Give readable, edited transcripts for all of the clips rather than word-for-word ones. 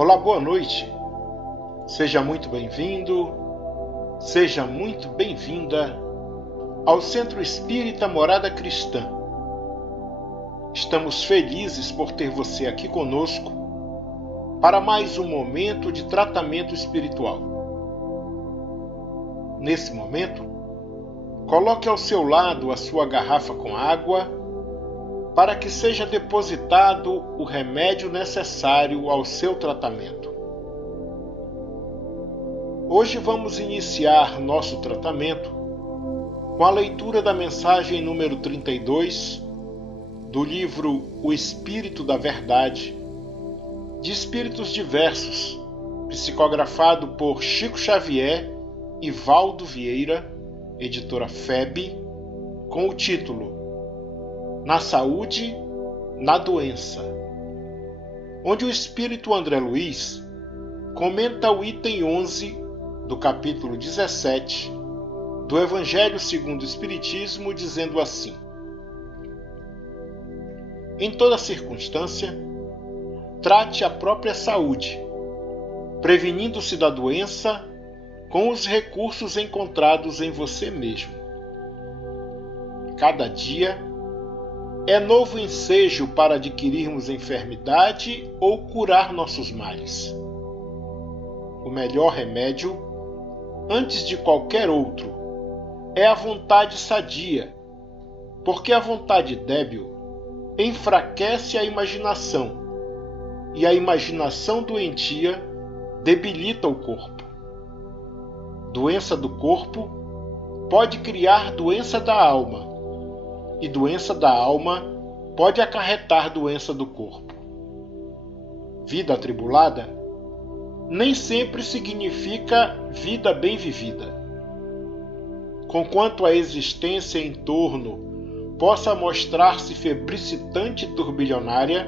Olá, boa noite. Seja muito bem-vindo, seja muito bem-vinda ao Centro Espírita Morada Cristã. Estamos felizes por ter você aqui conosco para mais um momento de tratamento espiritual. Nesse momento, coloque ao seu lado a sua garrafa com água para que seja depositado o remédio necessário ao seu tratamento. Hoje vamos iniciar nosso tratamento com a leitura da mensagem número 32 do livro O Espírito da Verdade, de espíritos diversos, psicografado por Chico Xavier e Valdo Vieira, editora FEB, com o título Na Saúde, na Doença, onde o espírito André Luiz comenta o item 11 do capítulo 17 do Evangelho segundo o Espiritismo, dizendo assim: em toda circunstância, trate a própria saúde, prevenindo-se da doença com os recursos encontrados em você mesmo. Cada dia é novo ensejo para adquirirmos enfermidade ou curar nossos males. O melhor remédio, antes de qualquer outro, é a vontade sadia, porque a vontade débil enfraquece a imaginação, e a imaginação doentia debilita o corpo. Doença do corpo pode criar doença da alma, e doença da alma pode acarretar doença do corpo. Vida atribulada nem sempre significa vida bem vivida. Conquanto a existência em torno possa mostrar-se febricitante e turbilhonária,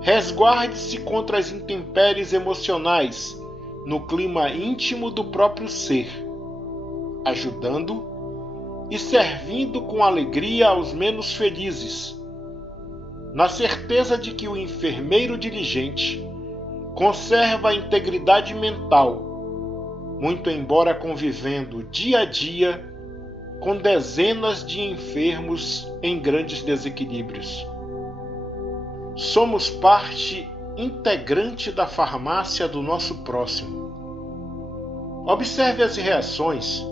resguarde-se contra as intempéries emocionais no clima íntimo do próprio ser, ajudando e servindo com alegria aos menos felizes, na certeza de que o enfermeiro diligente conserva a integridade mental, muito embora convivendo dia a dia com dezenas de enfermos em grandes desequilíbrios. Somos parte integrante da farmácia do nosso próximo. Observe as reações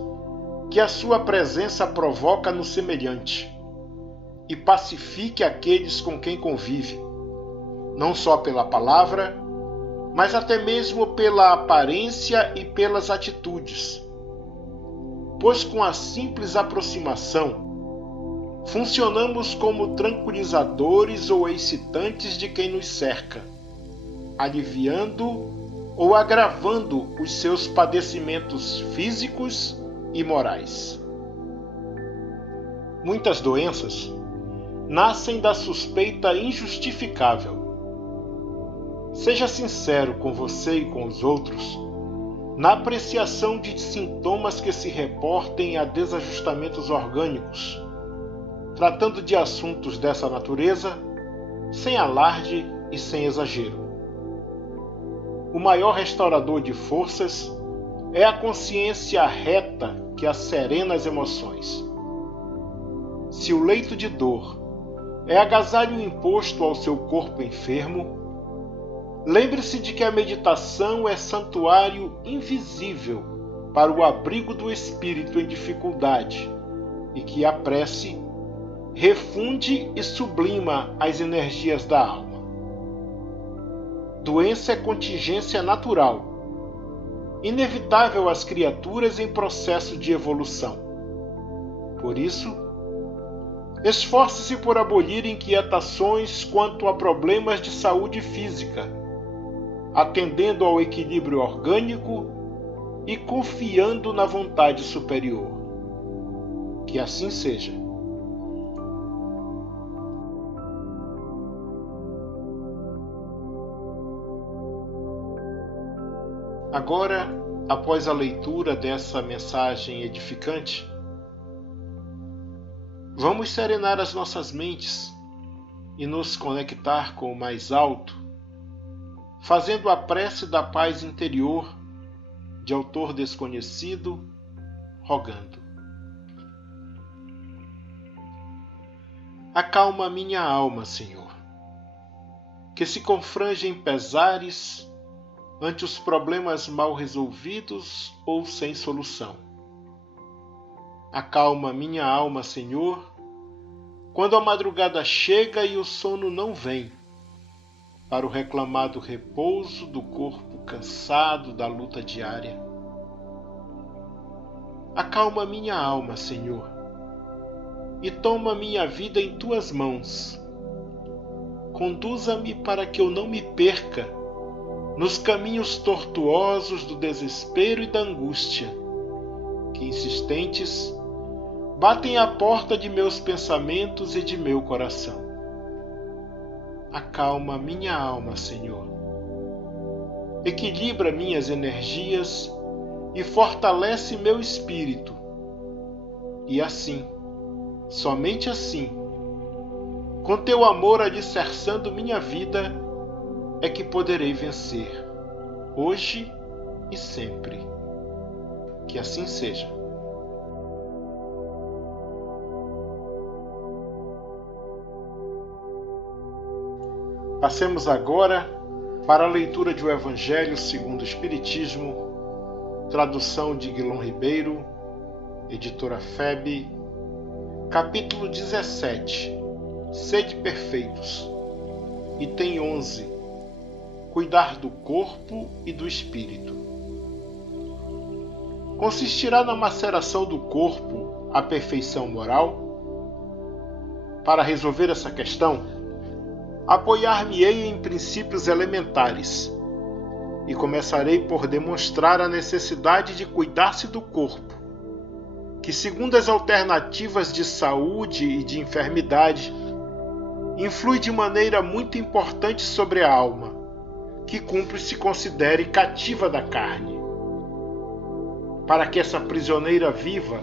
que a sua presença provoca no semelhante e pacifique aqueles com quem convive, não só pela palavra, mas até mesmo pela aparência e pelas atitudes. Pois com a simples aproximação, funcionamos como tranquilizadores ou excitantes de quem nos cerca, aliviando ou agravando os seus padecimentos físicos e morais. Muitas doenças nascem da suspeita injustificável. Seja sincero com você e com os outros na apreciação de sintomas que se reportem a desajustamentos orgânicos, tratando de assuntos dessa natureza sem alarde e sem exagero. O maior restaurador de forças é a consciência reta que acerena as emoções. Se o leito de dor é agasalho imposto ao seu corpo enfermo, lembre-se de que a meditação é santuário invisível para o abrigo do espírito em dificuldade e que a prece refunde e sublima as energias da alma. Doença é contingência natural, inevitável às criaturas em processo de evolução. Por isso, esforce-se por abolir inquietações quanto a problemas de saúde física, atendendo ao equilíbrio orgânico e confiando na vontade superior. Que assim seja. Agora, após a leitura dessa mensagem edificante, vamos serenar as nossas mentes e nos conectar com o mais alto, fazendo a prece da paz interior, de autor desconhecido, rogando. Acalma minha alma, Senhor, que se confrange em pesares ante os problemas mal resolvidos ou sem solução. Acalma minha alma, Senhor, quando a madrugada chega e o sono não vem, para o reclamado repouso do corpo cansado da luta diária. Acalma minha alma, Senhor, e toma minha vida em tuas mãos. Conduza-me para que eu não me perca nos caminhos tortuosos do desespero e da angústia, que insistentes batem à porta de meus pensamentos e de meu coração. Acalma minha alma, Senhor. Equilibra minhas energias e fortalece meu espírito. E assim, somente assim, com teu amor alicerçando minha vida, é que poderei vencer, hoje e sempre. Que assim seja. Passemos agora para a leitura de O Evangelho segundo o Espiritismo, tradução de Guilom Ribeiro, editora FEB, capítulo 17, Sede perfeitos, item 11, Cuidar do corpo e do espírito. Consistirá na maceração do corpo a perfeição moral? Para resolver essa questão, apoiar-me-ei em princípios elementares e começarei por demonstrar a necessidade de cuidar-se do corpo, que, segundo as alternativas de saúde e de enfermidade, influi de maneira muito importante sobre a alma, que cumpre se considere cativa da carne. Para que essa prisioneira viva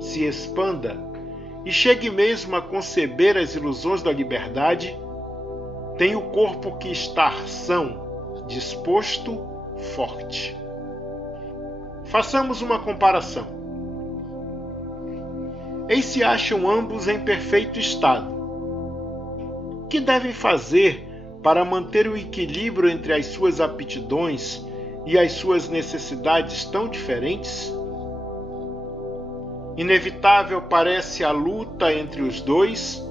se expanda e chegue mesmo a conceber as ilusões da liberdade, tem o corpo que estar são, disposto, forte. Façamos uma comparação. Eis se acham ambos em perfeito estado. O que devem fazer para manter o equilíbrio entre as suas aptidões e as suas necessidades tão diferentes? Inevitável parece a luta entre os dois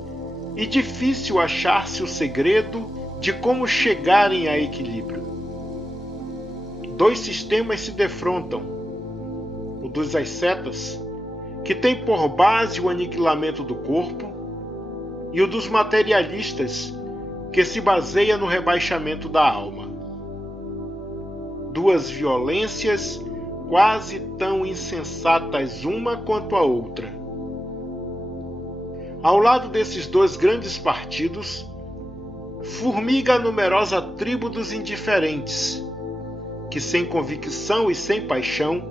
e difícil achar-se o segredo de como chegarem a equilíbrio. Dois sistemas se defrontam: o dos ascetas, que tem por base o aniquilamento do corpo, e o dos materialistas, que se baseia no rebaixamento da alma. Duas violências quase tão insensatas uma quanto a outra. Ao lado desses dois grandes partidos, formiga a numerosa tribo dos indiferentes, que sem convicção e sem paixão,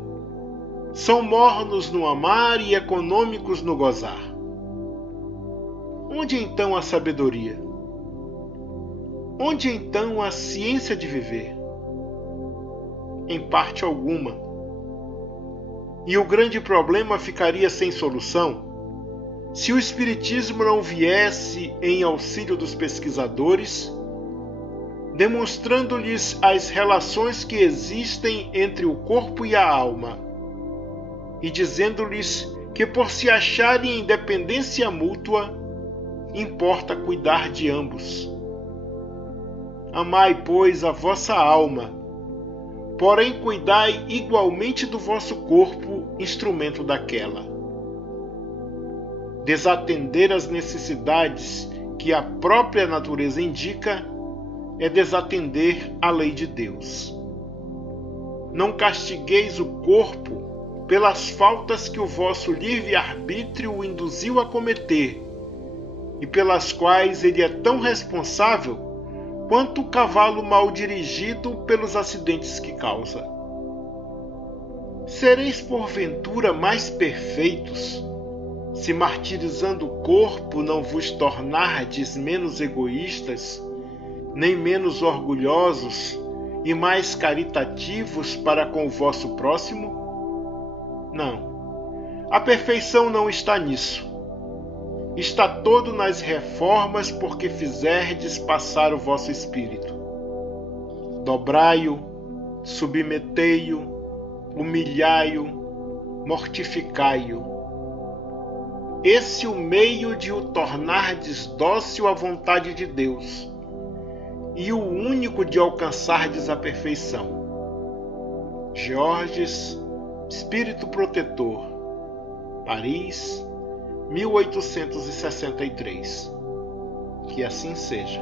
são mornos no amar e econômicos no gozar. Onde então a sabedoria? Onde então a ciência de viver? Em parte alguma. E o grande problema ficaria sem solução se o Espiritismo não viesse em auxílio dos pesquisadores, demonstrando-lhes as relações que existem entre o corpo e a alma, e dizendo-lhes que, por se acharem em dependência mútua, importa cuidar de ambos. Amai, pois, a vossa alma, porém cuidai igualmente do vosso corpo, instrumento daquela. Desatender as necessidades que a própria natureza indica é desatender a lei de Deus. Não castigueis o corpo pelas faltas que o vosso livre-arbítrio o induziu a cometer e pelas quais ele é tão responsável quanto o cavalo mal dirigido pelos acidentes que causa. Sereis porventura mais perfeitos, se martirizando o corpo não vos tornardes menos egoístas, nem menos orgulhosos, e mais caritativos para com o vosso próximo? Não. A perfeição não está nisso. Está todo nas reformas porque fizerdes passar o vosso espírito. Dobrai-o, submetei-o, humilhai-o, mortificai-o. Esse o meio de o tornardes dócil à vontade de Deus, e o único de alcançardes a perfeição. Georges, Espírito Protetor, Paris, 1863. Que assim seja.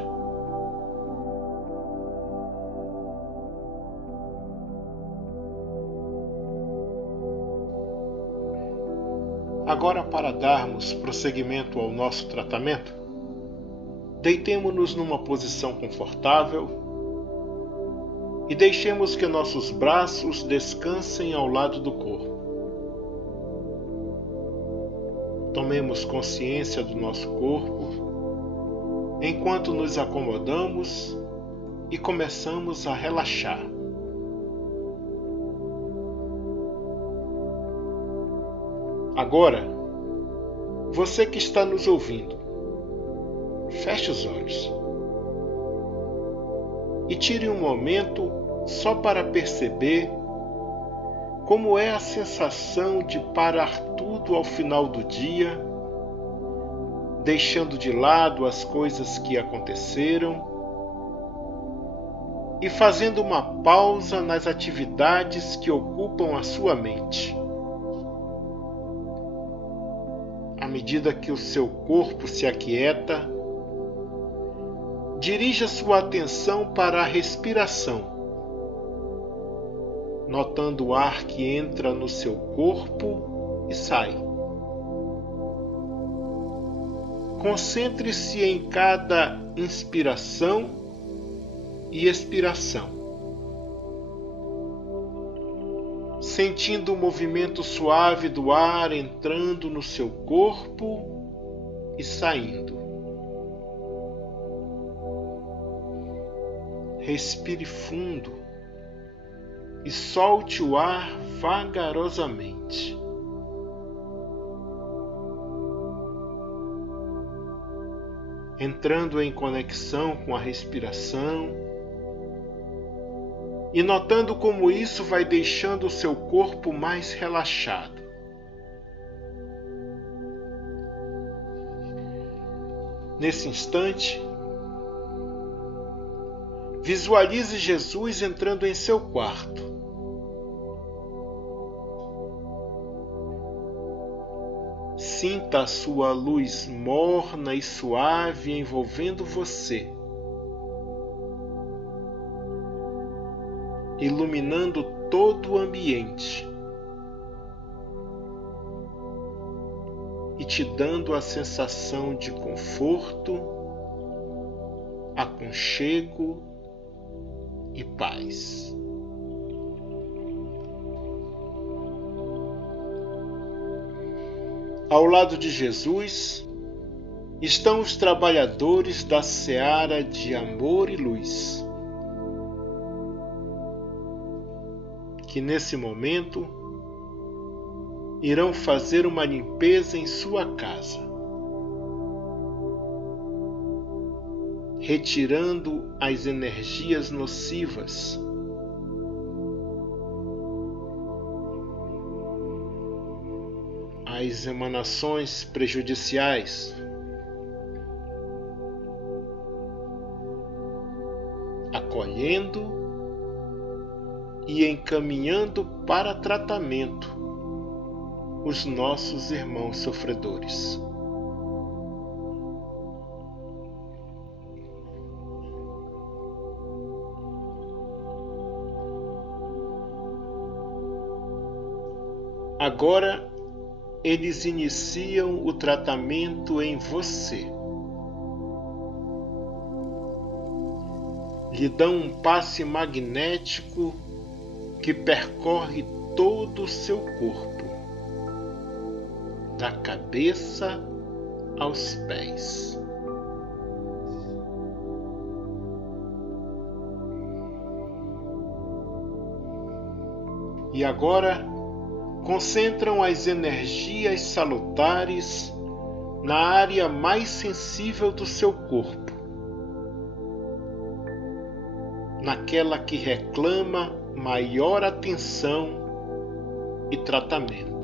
Agora, para darmos prosseguimento ao nosso tratamento, deitemo-nos numa posição confortável e deixemos que nossos braços descansem ao lado do corpo. Tomemos consciência do nosso corpo enquanto nos acomodamos e começamos a relaxar. Agora, você que está nos ouvindo, feche os olhos e tire um momento só para perceber como é a sensação de parar tudo ao final do dia, deixando de lado as coisas que aconteceram e fazendo uma pausa nas atividades que ocupam a sua mente. À medida que o seu corpo se aquieta, dirija sua atenção para a respiração, notando o ar que entra no seu corpo e sai. Concentre-se em cada inspiração e expiração, sentindo o movimento suave do ar entrando no seu corpo e saindo. Respire fundo e solte o ar vagarosamente. Entrando em conexão com a respiração e notando como isso vai deixando o seu corpo mais relaxado. Nesse instante, visualize Jesus entrando em seu quarto. Sinta a sua luz morna e suave envolvendo você, iluminando todo o ambiente e te dando a sensação de conforto, aconchego e paz. Ao lado de Jesus estão os trabalhadores da seara de amor e luz, que nesse momento irão fazer uma limpeza em sua casa, retirando as energias nocivas, as emanações prejudiciais, acolhendo e encaminhando para tratamento os nossos irmãos sofredores. Agora, eles iniciam o tratamento em você. Lhe dão um passe magnético que percorre todo o seu corpo, da cabeça aos pés. E agora, concentram as energias salutares na área mais sensível do seu corpo, naquela que reclama maior atenção e tratamento.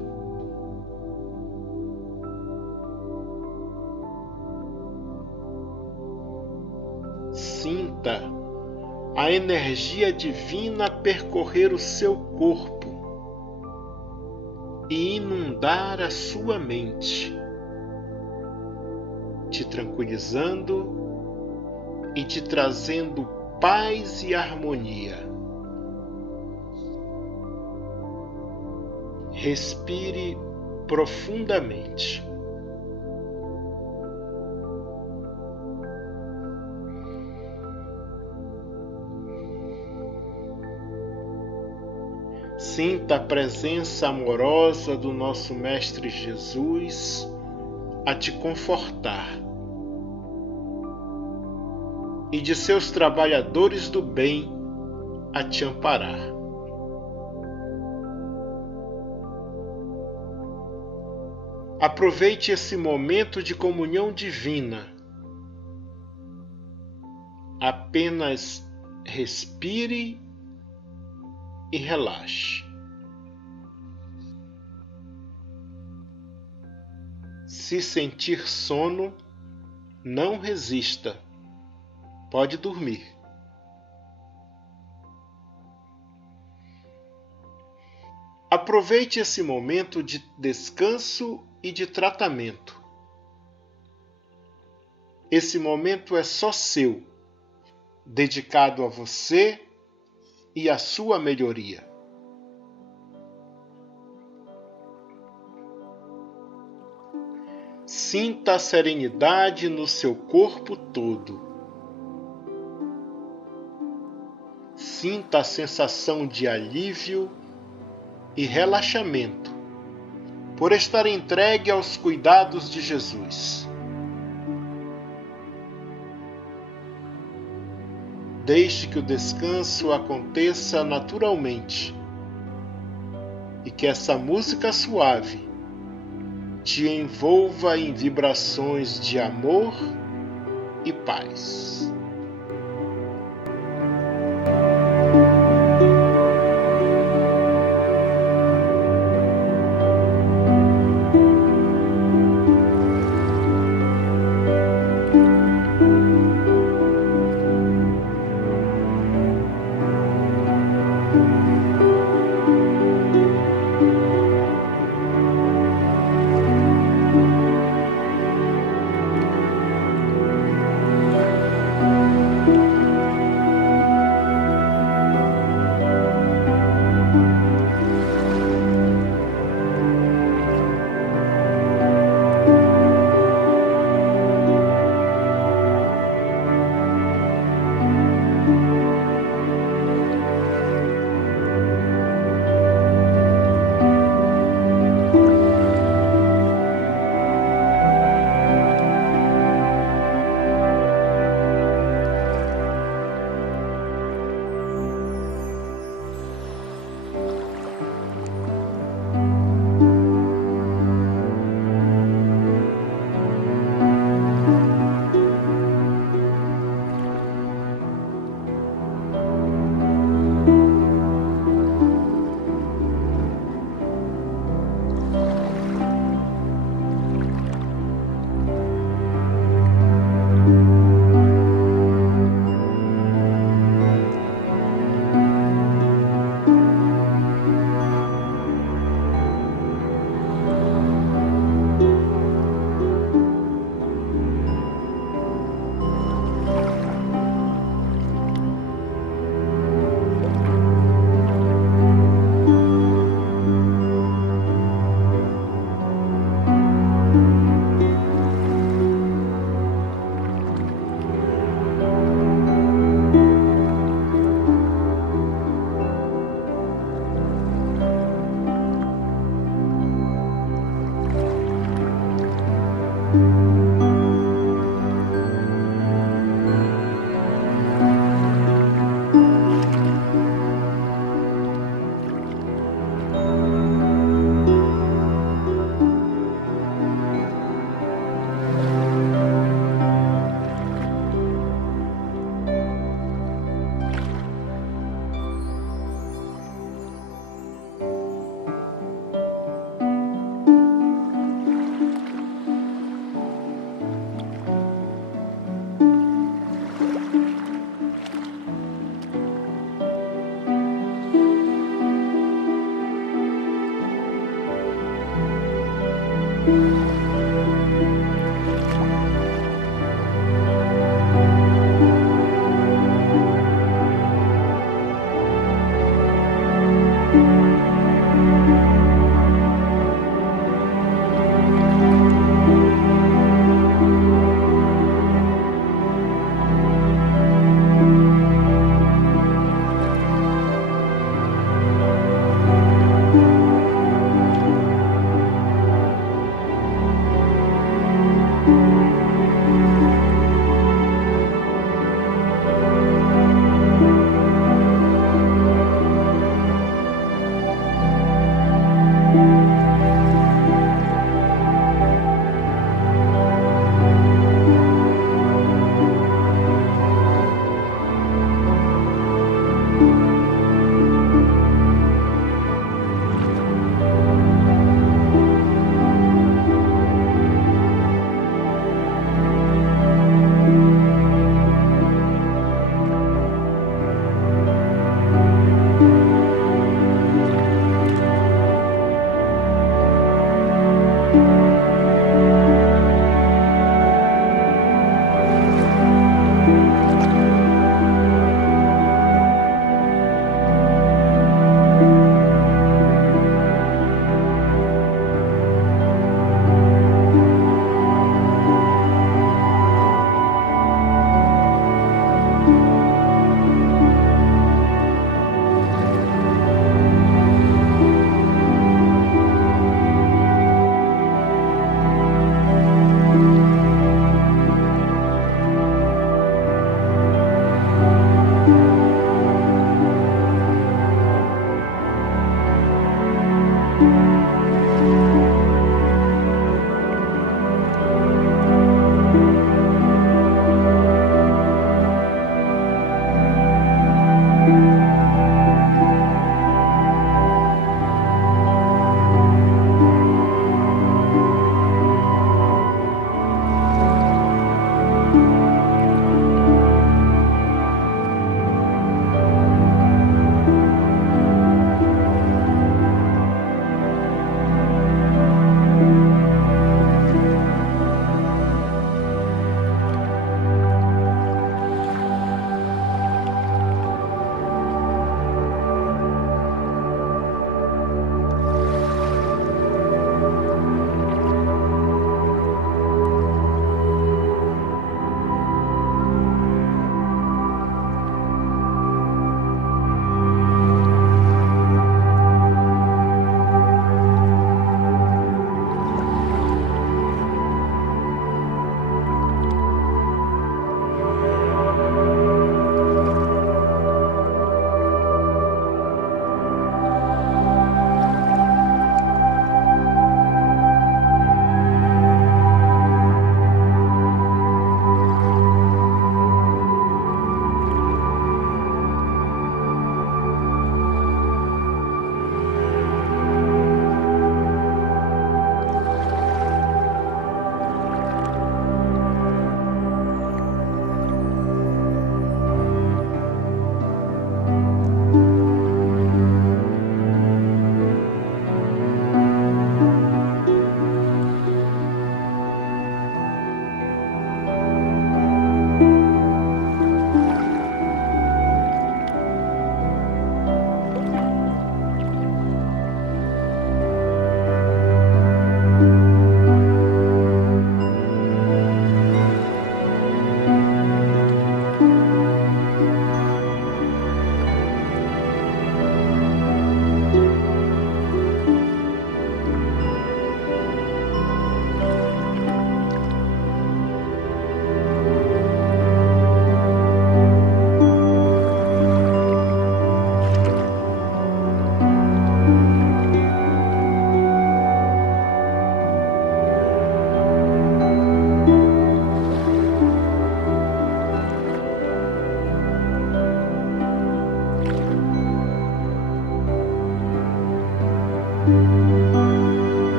Sinta a energia divina percorrer o seu corpo e inundar a sua mente, te tranquilizando e te trazendo paz e harmonia. Respire profundamente. Sinta a presença amorosa do nosso Mestre Jesus a te confortar e de seus trabalhadores do bem a te amparar. Aproveite esse momento de comunhão divina. Apenas respire e relaxe. Se sentir sono, não resista. Pode dormir. Aproveite esse momento de descanso e de tratamento. Esse momento é só seu, dedicado a você e à sua melhoria. Sinta a serenidade no seu corpo todo. Sinta a sensação de alívio e relaxamento por estar entregue aos cuidados de Jesus. Deixe que o descanso aconteça naturalmente e que essa música suave te envolva em vibrações de amor e paz.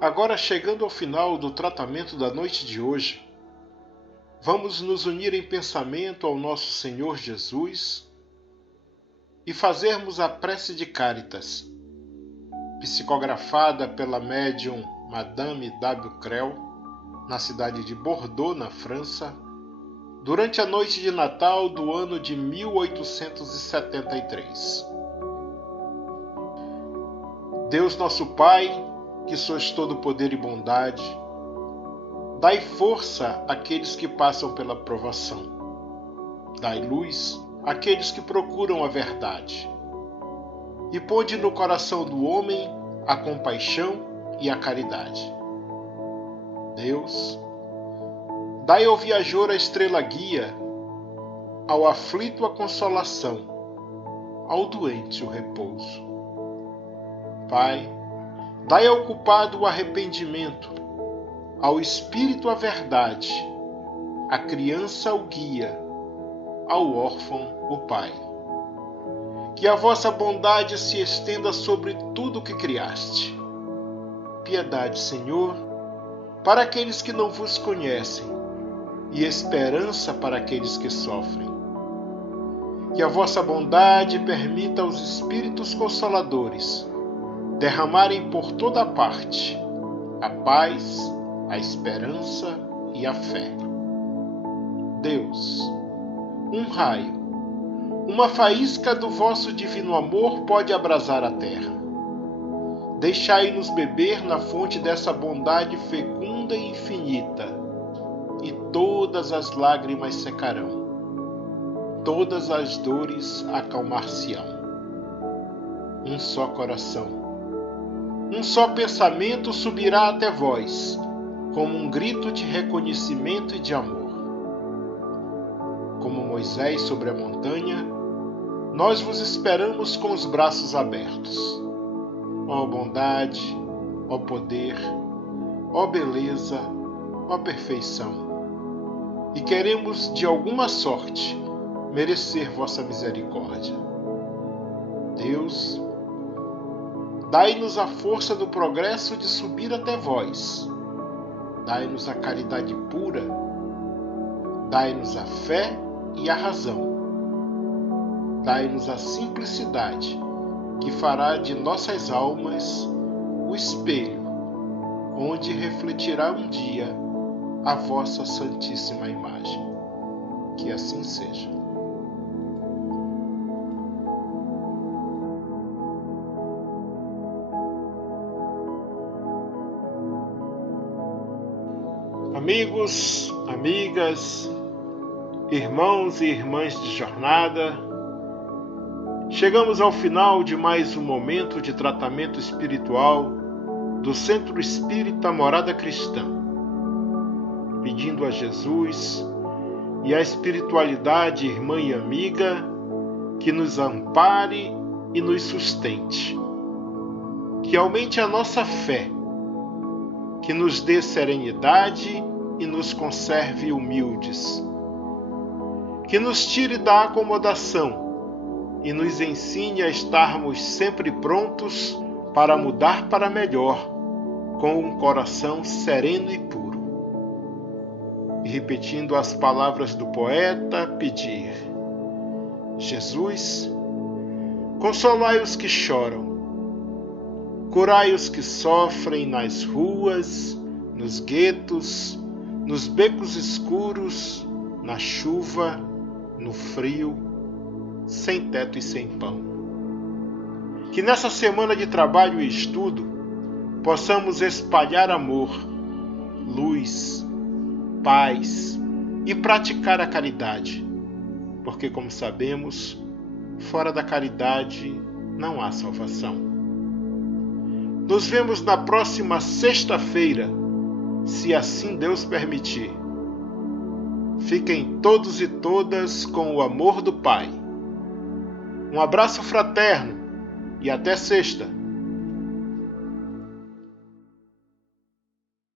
Agora, chegando ao final do tratamento da noite de hoje, vamos nos unir em pensamento ao nosso Senhor Jesus e fazermos a prece de Caritas, psicografada pela médium Madame W. Creel, na cidade de Bordeaux, na França, durante a noite de Natal do ano de 1873. Deus nosso Pai, que sois todo poder e bondade, dai força àqueles que passam pela provação. Dai luz àqueles que procuram a verdade. E ponde no coração do homem a compaixão e a caridade. Deus, dai ao viajor a estrela guia, ao aflito a consolação, ao doente o repouso. Pai, dai ao culpado o arrependimento, ao espírito a verdade, à criança o guia, ao órfão o pai. Que a vossa bondade se estenda sobre tudo o que criaste. Piedade, Senhor, para aqueles que não vos conhecem, e esperança para aqueles que sofrem. Que a vossa bondade permita aos Espíritos Consoladores derramarem por toda parte a paz, a esperança e a fé. Deus, um raio, uma faísca do vosso divino amor pode abrasar a terra. Deixai-nos beber na fonte dessa bondade fecunda e infinita, e todas as lágrimas secarão, todas as dores acalmar-se-ão. Um só coração, um só pensamento subirá até vós, como um grito de reconhecimento e de amor. Como Moisés sobre a montanha, nós vos esperamos com os braços abertos. Ó bondade, ó poder, ó beleza, ó perfeição. E queremos, de alguma sorte, merecer vossa misericórdia. Deus, dai-nos a força do progresso de subir até vós. Dai-nos a caridade pura. Dai-nos a fé e a razão. Dai-nos a simplicidade, que fará de nossas almas o espelho, onde refletirá um dia a vossa santíssima imagem. Que assim seja. Amigos, amigas, irmãos e irmãs de jornada, chegamos ao final de mais um momento de tratamento espiritual do Centro Espírita Morada Cristã, pedindo a Jesus e à espiritualidade irmã e amiga que nos ampare e nos sustente, que aumente a nossa fé, que nos dê serenidade e nos conserve humildes, que nos tire da acomodação e nos ensine a estarmos sempre prontos para mudar para melhor, com um coração sereno e puro. E repetindo as palavras do poeta, pedir: Jesus, consolai os que choram, curai os que sofrem nas ruas, nos guetos, nos becos escuros, na chuva, no frio, sem teto e sem pão. Que nessa semana de trabalho e estudo possamos espalhar amor, luz, paz e praticar a caridade, porque, como sabemos, fora da caridade não há salvação. Nos vemos na próxima sexta-feira, se assim Deus permitir. Fiquem todos e todas com o amor do Pai. Um abraço fraterno e até sexta.